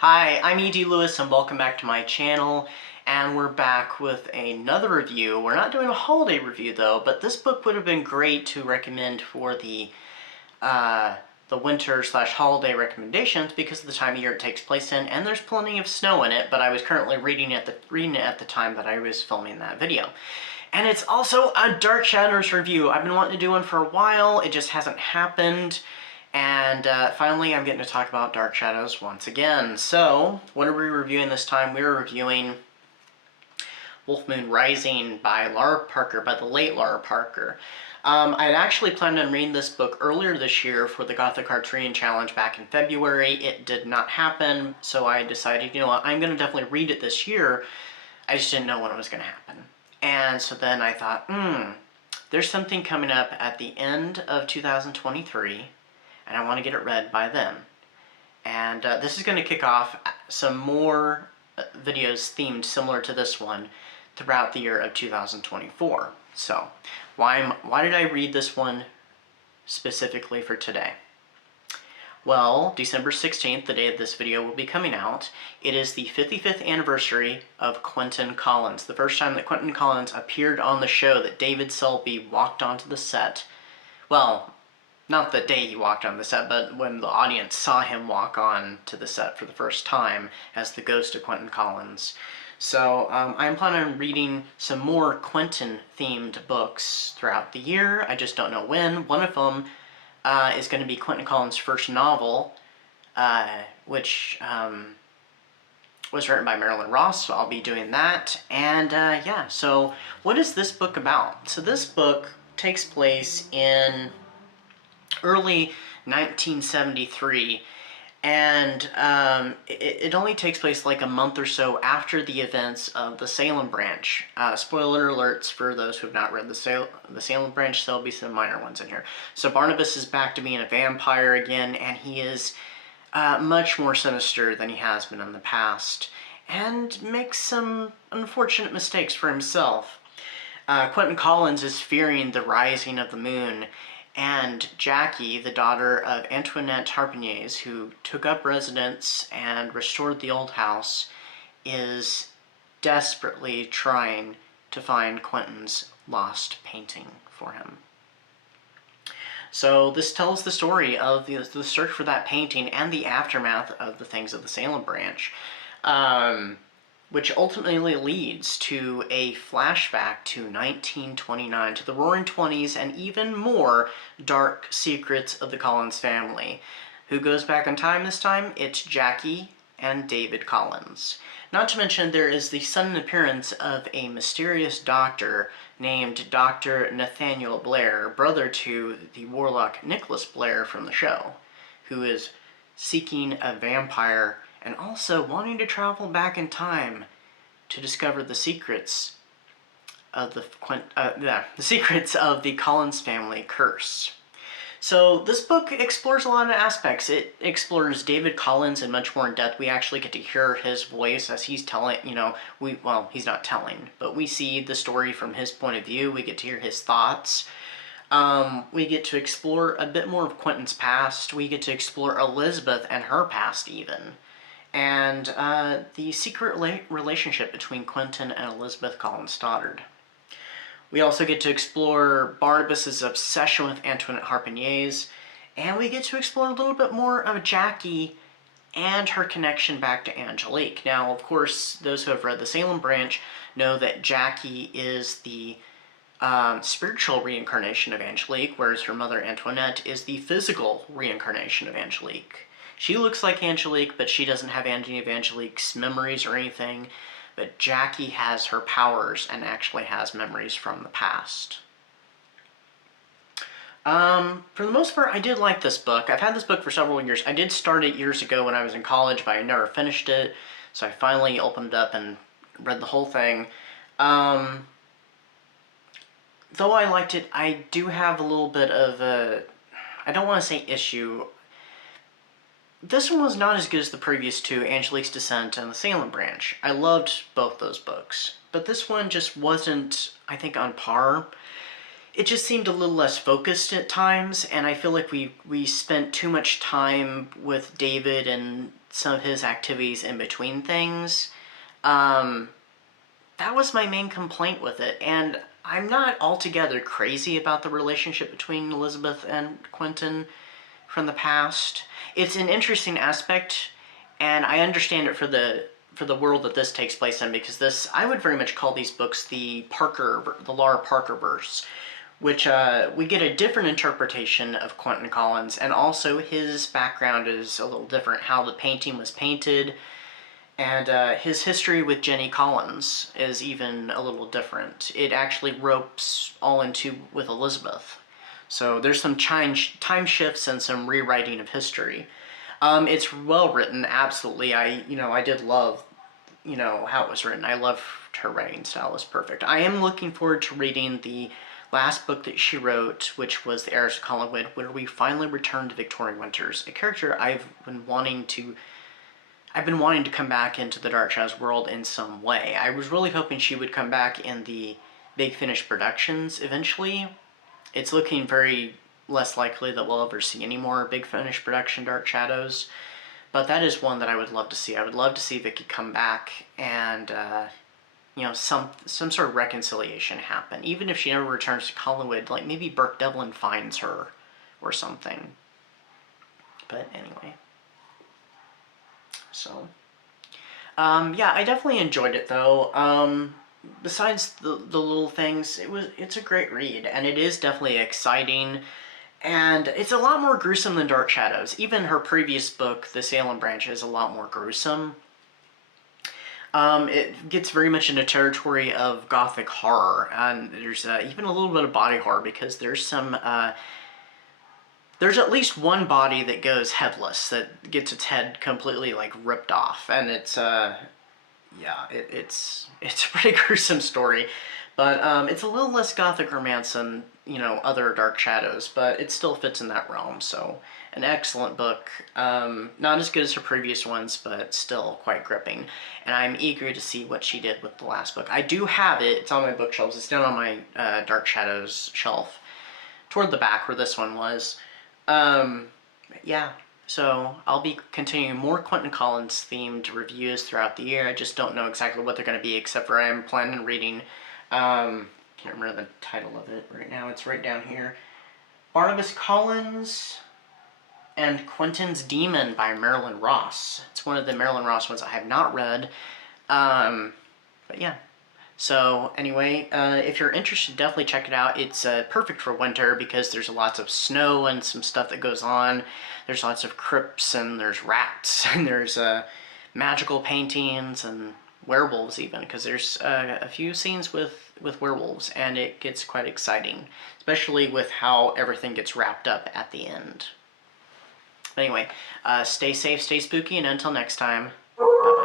Hi, I'm E.D. Lewis and welcome back to my channel, and we're back with another review. We're not doing a holiday review though, but this book would have been great to recommend for the winter/holiday recommendations because of the time of year it takes place in, and there's plenty of snow in it, but I was currently reading it at the time that I was filming that video. And it's also a Dark Shadows review. I've been wanting to do one for a while, it just hasn't happened. And finally, I'm getting to talk about Dark Shadows once again. So, what are we reviewing this time? We're reviewing Wolf Moon Rising by Lara Parker, by the late Lara Parker. I had actually planned on reading this book earlier this year for the Gothic Reading Challenge back in February. It did not happen, so I decided, you know what, I'm going to definitely read it this year. I just didn't know when it was going to happen. And so then I thought, there's something coming up at the end of 2023. And I want to get it read by then. And this is going to kick off some more videos themed similar to this one throughout the year of 2024. So, why did I read this one specifically for today? Well, December 16th, the day that this video will be coming out, it is the 55th anniversary of Quentin Collins. The first time that Quentin Collins appeared on the show, that David Selby walked onto the set. Well, not the day he walked on the set, but when the audience saw him walk on to the set for the first time as the ghost of Quentin Collins. So I'm planning on reading some more Quentin-themed books throughout the year. I just don't know when. One of them is going to be Quentin Collins' first novel, which was written by Marilyn Ross, so I'll be doing that. And yeah, so what is this book about? So this book takes place in early 1973, and it only takes place like a month or so after the events of the Salem Branch. Spoiler alerts for those who have not read the Salem Branch, so there'll be some minor ones in here. So Barnabas is back to being a vampire again, and he is much more sinister than he has been in the past, and makes some unfortunate mistakes for himself. Quentin Collins is fearing the rising of the moon, and Jackie, the daughter of Antoinette Harpignies, who took up residence and restored the old house, is desperately trying to find Quentin's lost painting for him. So this tells the story of the search for that painting and the aftermath of the things of the Salem Branch, which ultimately leads to a flashback to 1929, to the Roaring Twenties, and even more dark secrets of the Collins family. Who goes back in time this time? It's Jackie and David Collins. Not to mention there is the sudden appearance of a mysterious doctor named Dr. Nathaniel Blair, brother to the warlock Nicholas Blair from the show, who is seeking a vampire and also wanting to travel back in time to discover the secrets of the Collins family curse. So this book explores a lot of aspects. It explores David Collins in much more in depth. We actually get to hear his voice as he's telling, well, he's not telling, but we see the story from his point of view. We get to hear his thoughts. We get to explore a bit more of Quentin's past. We get to explore Elizabeth and her past even. And the secret relationship between Quentin and Elizabeth Collins Stoddard. We also get to explore Barnabas's obsession with Antoinette Harpignies, and we get to explore a little bit more of Jackie and her connection back to Angelique. Now, of course, those who have read the Salem Branch know that Jackie is the spiritual reincarnation of Angelique, whereas her mother Antoinette is the physical reincarnation of Angelique. She looks like Angelique, but she doesn't have any of Angelique's memories or anything. But Jackie has her powers and actually has memories from the past. For the most part, I did like this book. I've had this book for several years. I did start it years ago when I was in college, but I never finished it. So I finally opened it up and read the whole thing. Though I liked it, I do have a little bit of a, I don't want to say issue. This one was not as good as the previous two, Angelique's Descent and the Salem Branch. I loved both those books, but this one just wasn't, I think, on par. It just seemed a little less focused at times, and I feel like we spent too much time with David and some of his activities in between things. That was my main complaint with it, and I'm not altogether crazy about the relationship between Elizabeth and Quentin from the past. It's an interesting aspect, and I understand it for the world that this takes place in, because this, I would very much call these books the Lara Parker verse, which we get a different interpretation of Quentin Collins, and also his background is a little different, how the painting was painted, and his history with Jenny Collins is even a little different. It actually ropes all into with Elizabeth. So there's some time shifts and some rewriting of history. It's well written, absolutely. I did love, how it was written. I loved her writing style. It's perfect. I am looking forward to reading the last book that she wrote, which was The Heiress of Collinwood, where we finally return to Victoria Winters, a character I've been wanting to come back into the Dark Shadows world in some way. I was really hoping she would come back in the Big Finish productions eventually. It's looking very less likely that we'll ever see any more Big Finish production Dark Shadows, but that is one that I would love to see. I would love to see Vicky come back and, some sort of reconciliation happen. Even if she never returns to Collinwood, like maybe Burke Devlin finds her or something. But anyway. So, yeah, I definitely enjoyed it though. Besides the little things, it's a great read, and it is definitely exciting, and it's a lot more gruesome than Dark Shadows. Even her previous book, The Salem Branch, is a lot more gruesome. It gets very much into territory of Gothic horror, and there's even a little bit of body horror, because there's some there's at least one body that goes headless, that gets its head completely like ripped off, and it's it's a pretty gruesome story, but it's a little less Gothic romance than other Dark Shadows, but it still fits in that realm. So an excellent book, not as good as her previous ones, but still quite gripping, and I'm eager to see what she did with the last book. I do have it. It's on my bookshelves. It's down on my Dark Shadows shelf toward the back where this one was. Yeah, so I'll be continuing more Quentin Collins themed reviews throughout the year. I just don't know exactly what they're going to be, except for I am planning on reading, can't remember the title of it right now, it's right down here, Barnabas Collins and Quentin's Demon by Marilyn Ross. It's one of the Marilyn Ross ones I have not read, but yeah. So anyway, if you're interested, definitely check it out. It's perfect for winter because there's lots of snow and some stuff that goes on. There's lots of crypts, and there's rats, and there's magical paintings and werewolves even, because there's a few scenes with werewolves, and it gets quite exciting, especially with how everything gets wrapped up at the end. But anyway, stay safe, stay spooky, and until next time, bye-bye.